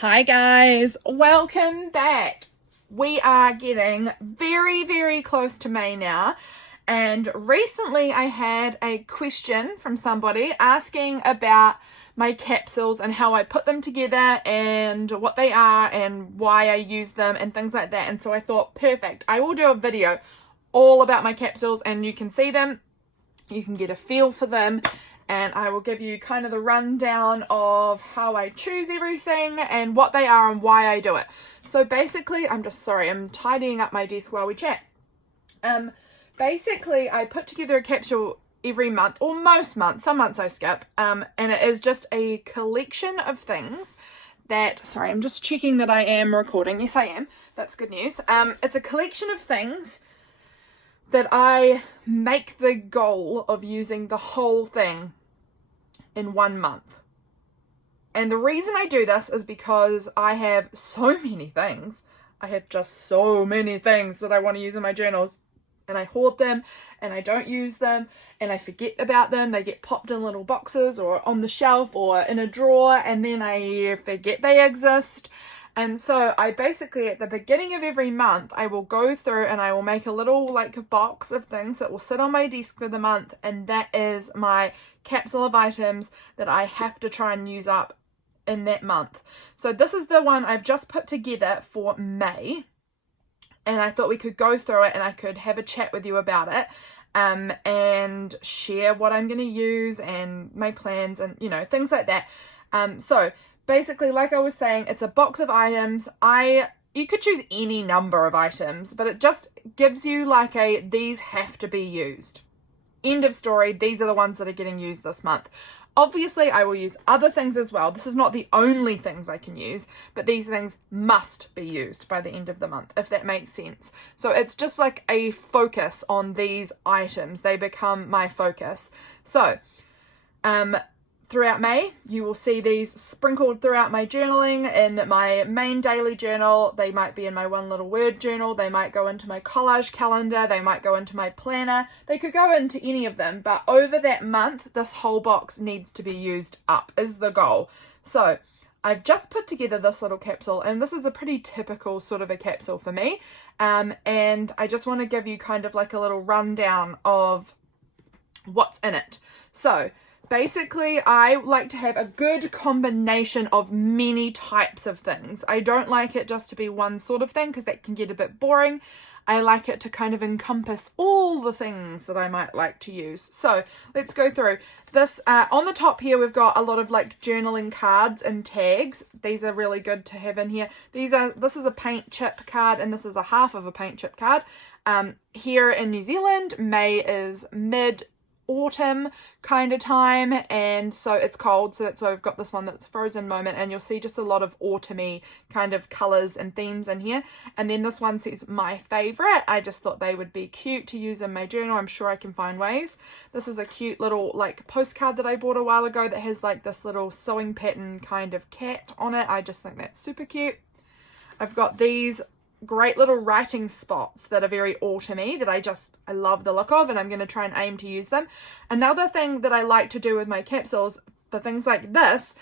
Hi guys, welcome back. We are getting very, very close to May now. And recently I had a question from somebody asking about my capsules and how I put them together and what they are and why I use them and things like that. And so I thought, perfect, I will do a video all about my capsules and you can see them, you can get a feel for them, and I will give you kind of the rundown of how I choose everything and what they are and why I do it. So basically, I'm tidying up my desk while we chat. Basically, I put together a capsule every month, or most months, some months I skip, and it is just a collection of things that, sorry, I'm just checking that I am recording. Yes, I am. That's good news. It's a collection of things that I make the goal of using the whole thing in 1 month. And the reason I do this is because I have so many things. I have just so many things that I want to use in my journals, and I hoard them and I don't use them and I forget about them. They get popped in little boxes or on the shelf or in a drawer, and then I forget they exist. And so I basically, at the beginning of every month, I will go through and I will make a little box of things that will sit on my desk for the month, and that is my capsule of items that I have to try and use up in that month. So this is the one I've just put together for May, and I thought we could go through it and I could have a chat with you about it, and share what I'm going to use and my plans and, things like that. So basically, like I was saying, it's a box of items. You could choose any number of items, but it just gives you these have to be used. End of story. These are the ones that are getting used this month. Obviously, I will use other things as well. This is not the only things I can use, but these things must be used by the end of the month, if that makes sense. So it's just like a focus on these items. They become my focus. So, throughout May, you will see these sprinkled throughout my journaling. In my main daily journal, they might be in my one little word journal, they might go into my collage calendar, they might go into my planner, they could go into any of them, but over that month, this whole box needs to be used up, is the goal. So I've just put together this little capsule, and this is a pretty typical sort of a capsule for me, and I just want to give you kind of like a little rundown of what's in it. So basically, I like to have a good combination of many types of things. I don't like it just to be one sort of thing because that can get a bit boring. I like it to kind of encompass all the things that I might like to use. So let's go through this. On the top here, we've got a lot of journaling cards and tags. These are really good to have in here. This is a paint chip card, and this is a half of a paint chip card. Here in New Zealand, May is mid-autumn kind of time, and so it's cold, so that's why we've got this one that's frozen moment, and you'll see just a lot of autumny kind of colors and themes in here. And then this one says my favorite. I just thought they would be cute to use in my journal. I'm sure I can find ways. This is a cute little postcard that I bought a while ago that has this little sewing pattern kind of cat on it. I just think that's super cute. I've got these great little writing spots that are very autumny that I love the look of, and I'm going to try and aim to use them. Another thing that I like to do with my capsules for things like this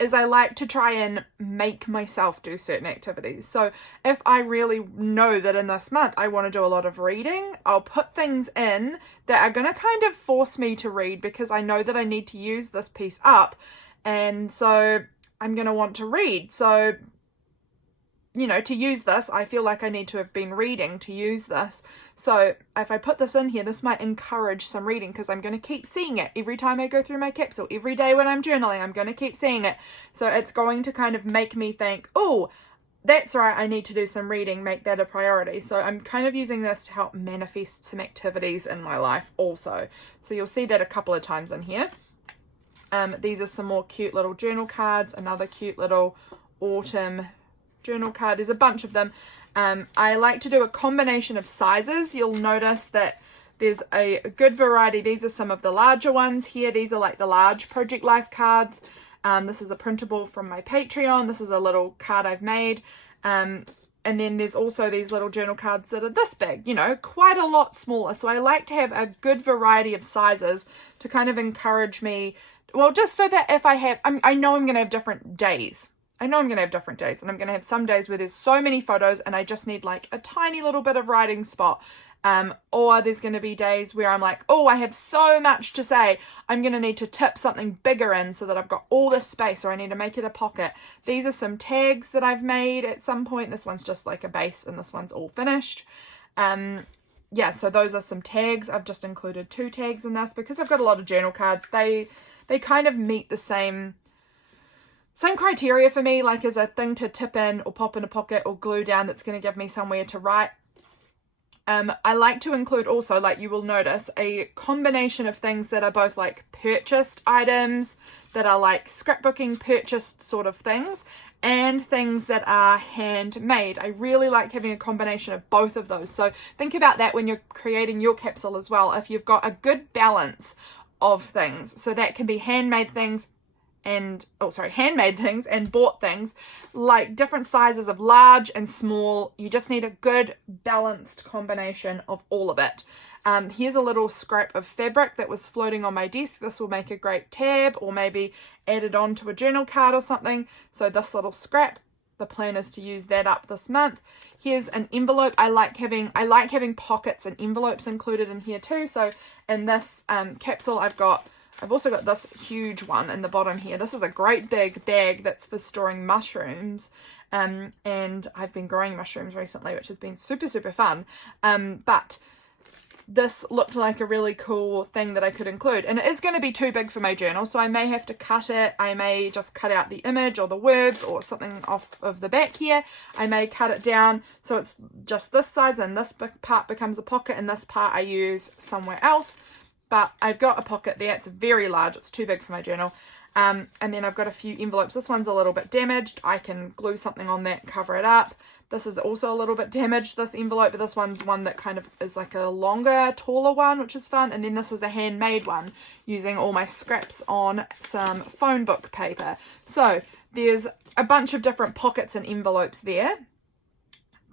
is I like to try and make myself do certain activities. So if I really know that in this month I want to do a lot of reading, I'll put things in that are going to kind of force me to read, because I know that I need to use this piece up, and so I'm going to want to read. So to use this, I feel like I need to have been reading to use this. So if I put this in here, this might encourage some reading, because I'm going to keep seeing it every time I go through my capsule. Every day when I'm journaling, I'm going to keep seeing it. So it's going to kind of make me think, oh, that's right, I need to do some reading, make that a priority. So I'm kind of using this to help manifest some activities in my life also. So you'll see that a couple of times in here. These are some more cute little journal cards, another cute little autumn journal card. There's a bunch of them. I like to do a combination of sizes. You'll notice that there's a good variety. These are some of the larger ones here. These are the large Project Life cards. This is a printable from my Patreon. This is a little card I've made. And then there's also these little journal cards that are this big, quite a lot smaller. So I like to have a good variety of sizes to kind of encourage me, well, just so that if I know I'm going to have different days I know I'm going to have different days, and I'm going to have some days where there's so many photos and I just need like a tiny little bit of writing spot. Or there's going to be days where I'm like, oh, I have so much to say, I'm going to need to tip something bigger in so that I've got all this space, or I need to make it a pocket. These are some tags that I've made at some point. This one's just like a base and this one's all finished. Yeah, so those are some tags. I've just included 2 tags in this because I've got a lot of journal cards. They kind of meet the same criteria for me, like as a thing to tip in or pop in a pocket or glue down that's going to give me somewhere to write. I like to include also, like you will notice, a combination of things that are both like purchased items, that are like scrapbooking purchased sort of things, and things that are handmade. I really like having a combination of both of those. So think about that when you're creating your capsule as well. If you've got a good balance of things, so that can be handmade things and bought things, like different sizes of large and small. You just need a good balanced combination of all of it. Here's a little scrap of fabric that was floating on my desk. This will make a great tab, or maybe add it on to a journal card or something. So this little scrap, the plan is to use that up this month. Here's an envelope. I like having pockets and envelopes included in here too. So in this capsule, I've also got this huge one in the bottom here. This is a great big bag that's for storing mushrooms. And I've been growing mushrooms recently, which has been super, super fun. But this looked like a really cool thing that I could include. And it is going to be too big for my journal, so I may have to cut it. I may just cut out the image or the words or something off of the back here. I may cut it down so it's just this size, and this part becomes a pocket, and this part I use somewhere else. But I've got a pocket there. It's very large. It's too big for my journal. And then I've got a few envelopes. This one's a little bit damaged. I can glue something on that, cover it up. This is also a little bit damaged, this envelope, but this one's one that kind of is like a longer, taller one, which is fun. And then this is a handmade one using all my scraps on some phone book paper. So there's a bunch of different pockets and envelopes there.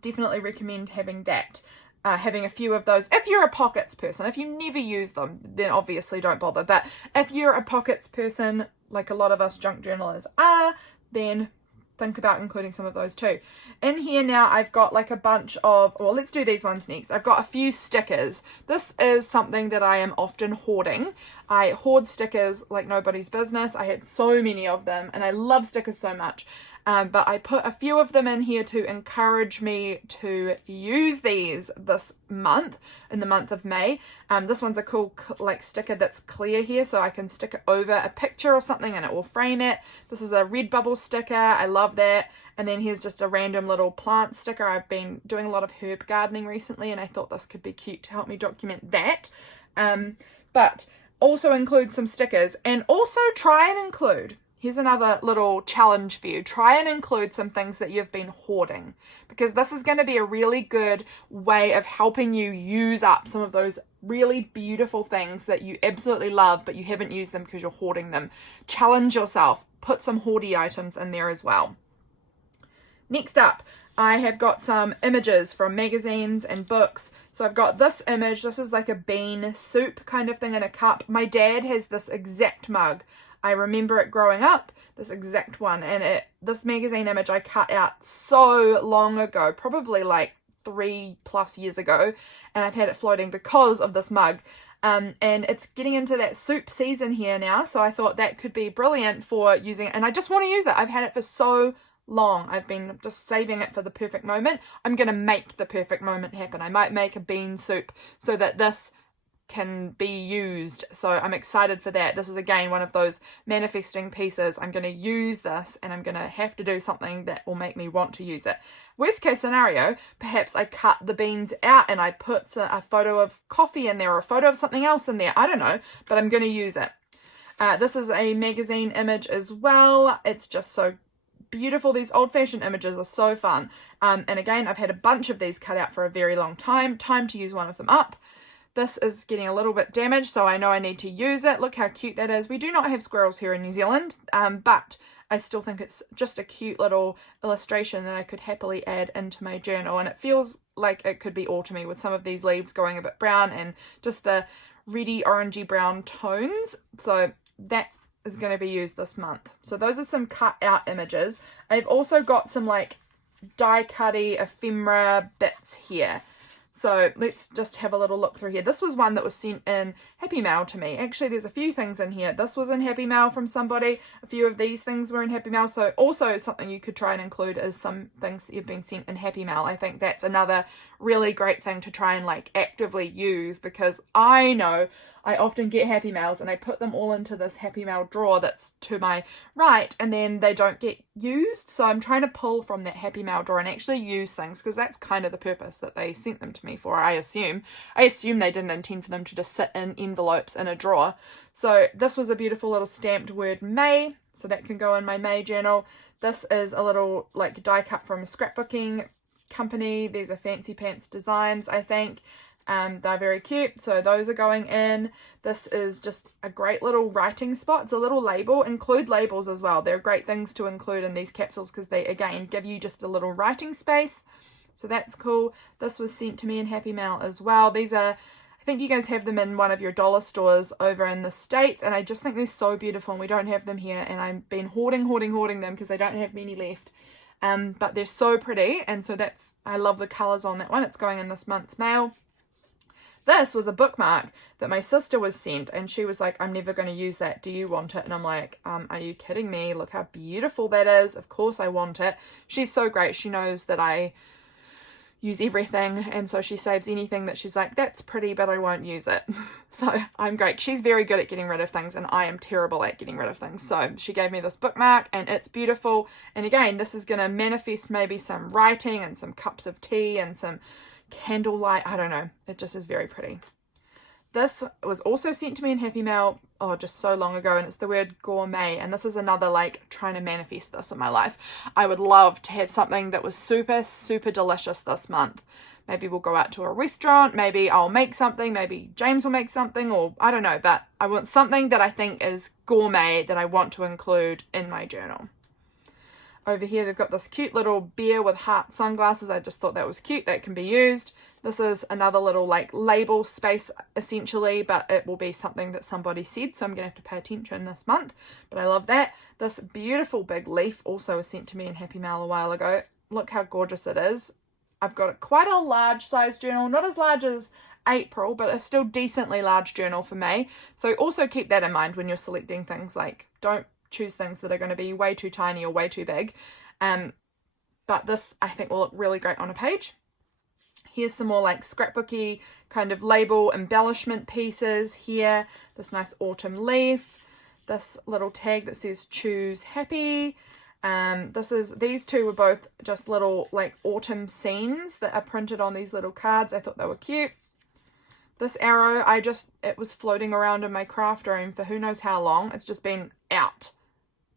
Definitely recommend having that. Having a few of those. If you're a pockets person, if you never use them, then obviously don't bother. But if you're a pockets person, like a lot of us junk journalers are, then think about including some of those too. In here now, I've got like a bunch of, well, let's do these ones next. I've got a few stickers. This is something that I am often hoarding. I hoard stickers like nobody's business. I had so many of them, and I love stickers so much. But I put a few of them in here to encourage me to use these this month, in the month of May. This one's a cool like sticker that's clear here, so I can stick it over a picture or something and it will frame it. This is a Redbubble sticker. I love that. And then here's just a random little plant sticker. I've been doing a lot of herb gardening recently, and I thought this could be cute to help me document that. But also include some stickers, and also try and include, here's another little challenge for you. Try and include some things that you've been hoarding, because this is going to be a really good way of helping you use up some of those really beautiful things that you absolutely love, but you haven't used them because you're hoarding them. Challenge yourself. Put some hoardy items in there as well. Next up, I have got some images from magazines and books. So I've got this image. This is like a bean soup kind of thing in a cup. My dad has this exact mug. I remember it growing up, this exact one, and this magazine image I cut out so long ago, probably like 3+ years ago, and I've had it floating because of this mug. And it's getting into that soup season here now, so I thought that could be brilliant for using, and I just want to use it. I've had it for so long. I've been just saving it for the perfect moment. I'm going to make the perfect moment happen. I might make a bean soup so that this can be used. So I'm excited for that. This is again one of those manifesting pieces. I'm going to use this, and I'm going to have to do something that will make me want to use it. Worst case scenario, perhaps I cut the beans out and I put a photo of coffee in there, or a photo of something else in there. I don't know, but I'm going to use it. This is a magazine image as well. It's just so beautiful. These old-fashioned images are so fun. And again, I've had a bunch of these cut out for a very long time. Time to use one of them up. This is getting a little bit damaged, so I know I need to use it. Look how cute that is. We do not have squirrels here in New Zealand, but I still think it's just a cute little illustration that I could happily add into my journal. And it feels like it could be autumny with some of these leaves going a bit brown and just the reddy orangey brown tones. So that is going to be used this month. So those are some cut out images. I've also got some like die cutty ephemera bits here. So let's just have a little look through here. This was one that was sent in Happy Mail to me. Actually, there's a few things in here. This was in Happy Mail from somebody. A few of these things were in Happy Mail. So also something you could try and include is some things that you've been sent in Happy Mail. I think that's another really great thing to try and like actively use, because I know I often get Happy Mails and I put them all into this Happy Mail drawer that's to my right, and then they don't get used. So I'm trying to pull from that Happy Mail drawer and actually use things, because that's kind of the purpose that they sent them to me for, I assume. I assume they didn't intend for them to just sit in envelopes in a drawer. So this was a beautiful little stamped word May, so that can go in my May journal. This is a little like die cut from a scrapbooking company. These are Fancy Pants Designs, I think. They're very cute, so those are going in. This is just a great little writing spot. It's a little label. Include labels as well. They're great things to include in these capsules because they, again, give you just a little writing space. So that's cool. This was sent to me in Happy Mail as well. These are, I think you guys have them in one of your dollar stores over in the States, and I just think they're so beautiful, and we don't have them here, and I've been hoarding them because I don't have many left. But they're so pretty, and so that's, I love the colours on that one. It's going in this month's mail. This was a bookmark that my sister was sent, and she was like, I'm never going to use that. Do you want it? And I'm like, are you kidding me? Look how beautiful that is. Of course I want it. She's so great. She knows that I use everything, and so she saves anything that she's like, that's pretty, but I won't use it. So I'm great. She's very good at getting rid of things, and I am terrible at getting rid of things. So she gave me this bookmark, and it's beautiful. And again, this is going to manifest maybe some writing and some cups of tea and some candlelight. I don't know. It just is very pretty. This was also sent to me in Happy Mail, just so long ago, and it's the word gourmet, and this is another like trying to manifest this in my life. I would love to have something that was super, super delicious this month. Maybe we'll go out to a restaurant, maybe I'll make something, maybe James will make something, or I don't know, but I want something that I think is gourmet that I want to include in my journal. Over here, they've got this cute little bear with heart sunglasses. I just thought that was cute. That can be used. This is another little like label space essentially, but it will be something that somebody said, so I'm going to have to pay attention this month. But I love that. This beautiful big leaf also was sent to me in Happy Mail a while ago. Look how gorgeous it is. I've got quite a large size journal, not as large as April, but a still decently large journal for May. So also keep that in mind when you're selecting things. Like, don't choose things that are going to be way too tiny or way too big. But this I think will look really great on a page. Here's some more like scrapbooky kind of label embellishment pieces here. This nice autumn leaf. This little tag that says choose happy. These two were both just little like autumn scenes that are printed on these little cards. I thought they were cute. This arrow, it was floating around in my craft room for who knows how long. It's just been out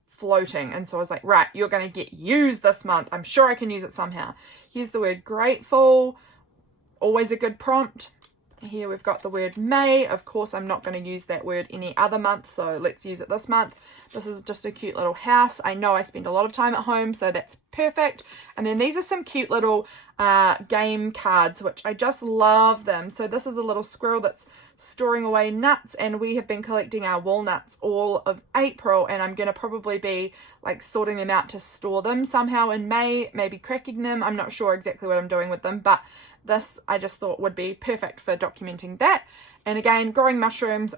floating, and so I was like, right, you're going to get used this month. I'm sure I can use it somehow. Here's the word grateful, always a good prompt. Here we've got the word May. Of course, I'm not going to use that word any other month, so let's use it this month. This is just a cute little house. I know I spend a lot of time at home, so that's perfect. And then these are some cute little game cards, which I just love them. So this is a little squirrel that's storing away nuts, and we have been collecting our walnuts all of April, and I'm going to probably be like sorting them out to store them somehow in May, maybe cracking them. I'm not sure exactly what I'm doing with them, but this I just thought would be perfect for documenting that. And again, growing mushrooms,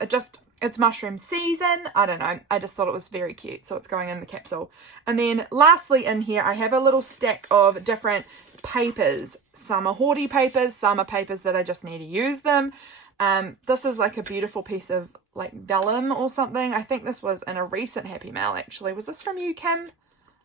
it's mushroom season. I don't know. I just thought it was very cute. So it's going in the capsule. And then lastly in here, I have a little stack of different papers. Some are hoardy papers. Some are papers that I just need to use them. This is like a beautiful piece of like vellum or something. I think this was in a recent Happy Mail actually. Was this from you, Kim?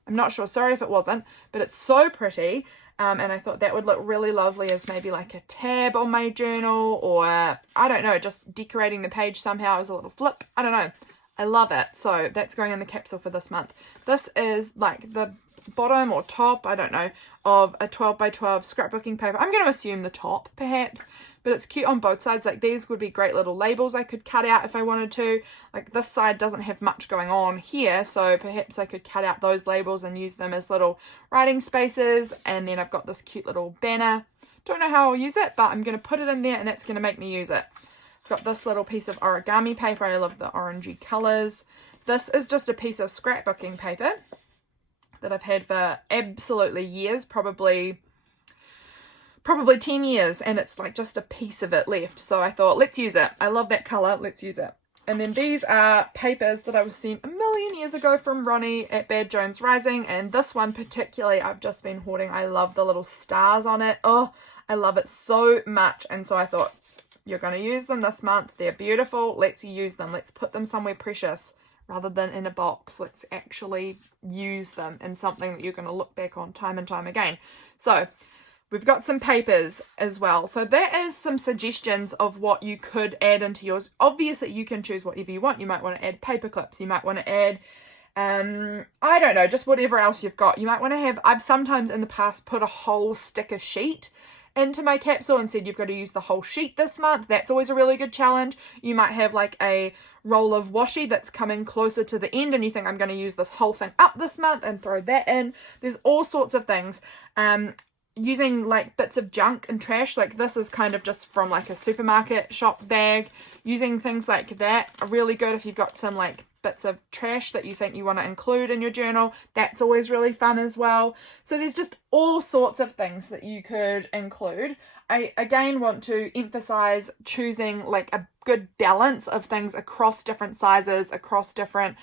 I'm not sure. Sorry if it wasn't. But it's so pretty. And I thought that would look really lovely as maybe like a tab on my journal, or I don't know, just decorating the page somehow as a little flip. I don't know. I love it. So that's going in the capsule for this month. This is like the bottom or top, I don't know, of a 12 by 12 scrapbooking paper. I'm going to assume the top perhaps, but it's cute on both sides. Like these would be great little labels I could cut out if I wanted to. Like this side doesn't have much going on here, so perhaps I could cut out those labels and use them as little writing spaces. And then I've got this cute little banner. Don't know how I'll use it, but I'm going to put it in there, and that's going to make me use it. I've got this little piece of origami paper. I love the orangey colors. This is just a piece of scrapbooking paper that I've had for absolutely years, probably 10 years, and it's like just a piece of it left. So I thought, let's use it. I love that color, let's use it. And then these are papers that I was sent a million years ago from Ronnie at Bad Jones Rising, and this one particularly I've just been hoarding. I love the little stars on it. Oh, I love it so much. And so I thought, you're going to use them this month. They're beautiful. Let's use them. Let's put them somewhere precious rather than in a box. Let's actually use them in something that you're going to look back on time and time again. So we've got some papers as well. So that is some suggestions of what you could add into yours. Obviously, you can choose whatever you want. You might want to add paper clips. You might want to add, I don't know, just whatever else you've got. You might want to have, I've sometimes in the past put a whole sticker sheet into my capsule and said you've got to use the whole sheet this month. That's always a really good challenge. You might have like a roll of washi that's coming closer to the end and you think I'm going to use this whole thing up this month and throw that in. There's all sorts of things. Using like bits of junk and trash, like this is kind of just from like a supermarket shop bag. Using things like that are really good if you've got some like bits of trash that you think you want to include in your journal. That's always really fun as well. So there's just all sorts of things that you could include. I again want to emphasize choosing like a good balance of things across different sizes, across different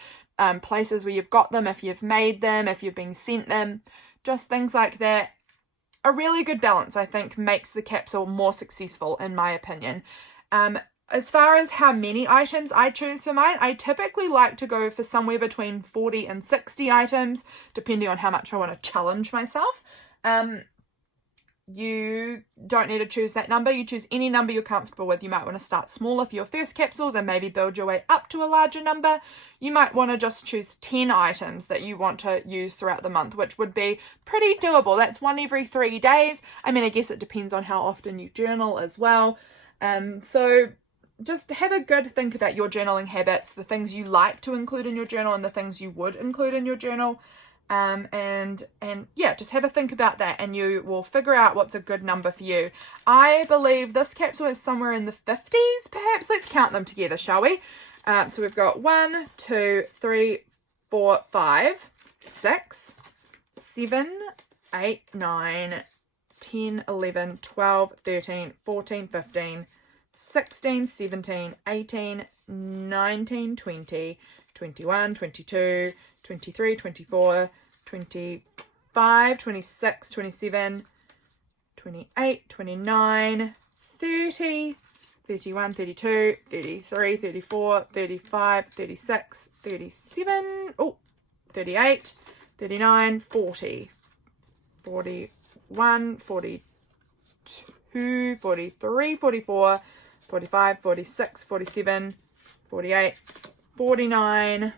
places where you've got them, if you've made them, if you've been sent them, just things like that. A really good balance, I think, makes the capsule more successful, in my opinion. As far as how many items I choose for mine, I typically like to go for somewhere between 40 and 60 items, depending on how much I want to challenge myself. You don't need to choose that number. You choose any number you're comfortable with. You might want to start smaller for your first capsules and maybe build your way up to a larger number. You might want to just choose 10 items that you want to use throughout the month, which would be pretty doable. That's one every 3 days. I mean, I guess it depends on how often you journal as well. So just have a good think about your journaling habits, the things you like to include in your journal and the things you would include in your journal. And yeah, just have a think about that and you will figure out what's a good number for you. I believe this capsule is somewhere in the 50s, perhaps. Let's count them together, shall we? So we've got 1, 2, 3, 4, 5, 6, 7, 8, 9, 10, 11, 12, 13, 14, 15, 16, 17, 18, 19, 20, 21, 22, 23, 24, 25, 26, 27, 28, 29, 30, 31, 32, 33, 34, 35, 36, 37, 38, 39, 40, 41, 42, 43, 44, 45, 46, 47, 48, 49,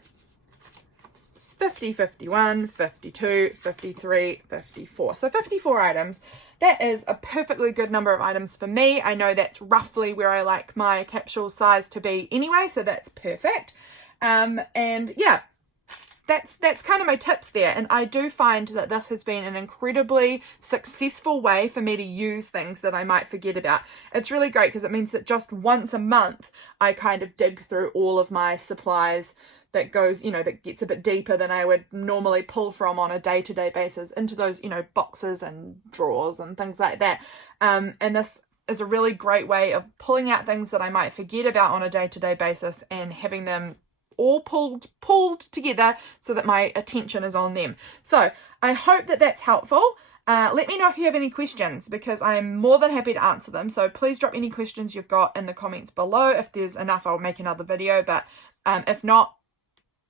50, 51, 52, 53, 54. So 54 items. That is a perfectly good number of items for me. I know that's roughly where I like my capsule size to be anyway, so that's perfect. And yeah, that's kind of my tips there. And I do find that this has been an incredibly successful way for me to use things that I might forget about. It's really great because it means that just once a month I kind of dig through all of my supplies that goes, that gets a bit deeper than I would normally pull from on a day-to-day basis into those, boxes and drawers and things like that. And this is a really great way of pulling out things that I might forget about on a day-to-day basis and having them all pulled together so that my attention is on them. So I hope that that's helpful. Let me know if you have any questions because I'm more than happy to answer them. So please drop any questions you've got in the comments below. If there's enough, I'll make another video, but if not,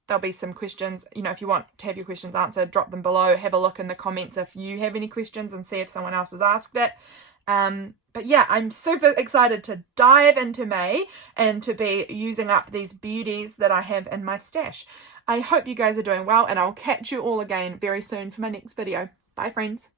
there'll be some questions. If you want to have your questions answered, drop them below. Have a look in the comments if you have any questions and see if someone else has asked it. But yeah, I'm super excited to dive into May and to be using up these beauties that I have in my stash. I hope you guys are doing well and I'll catch you all again very soon for my next video. Bye friends.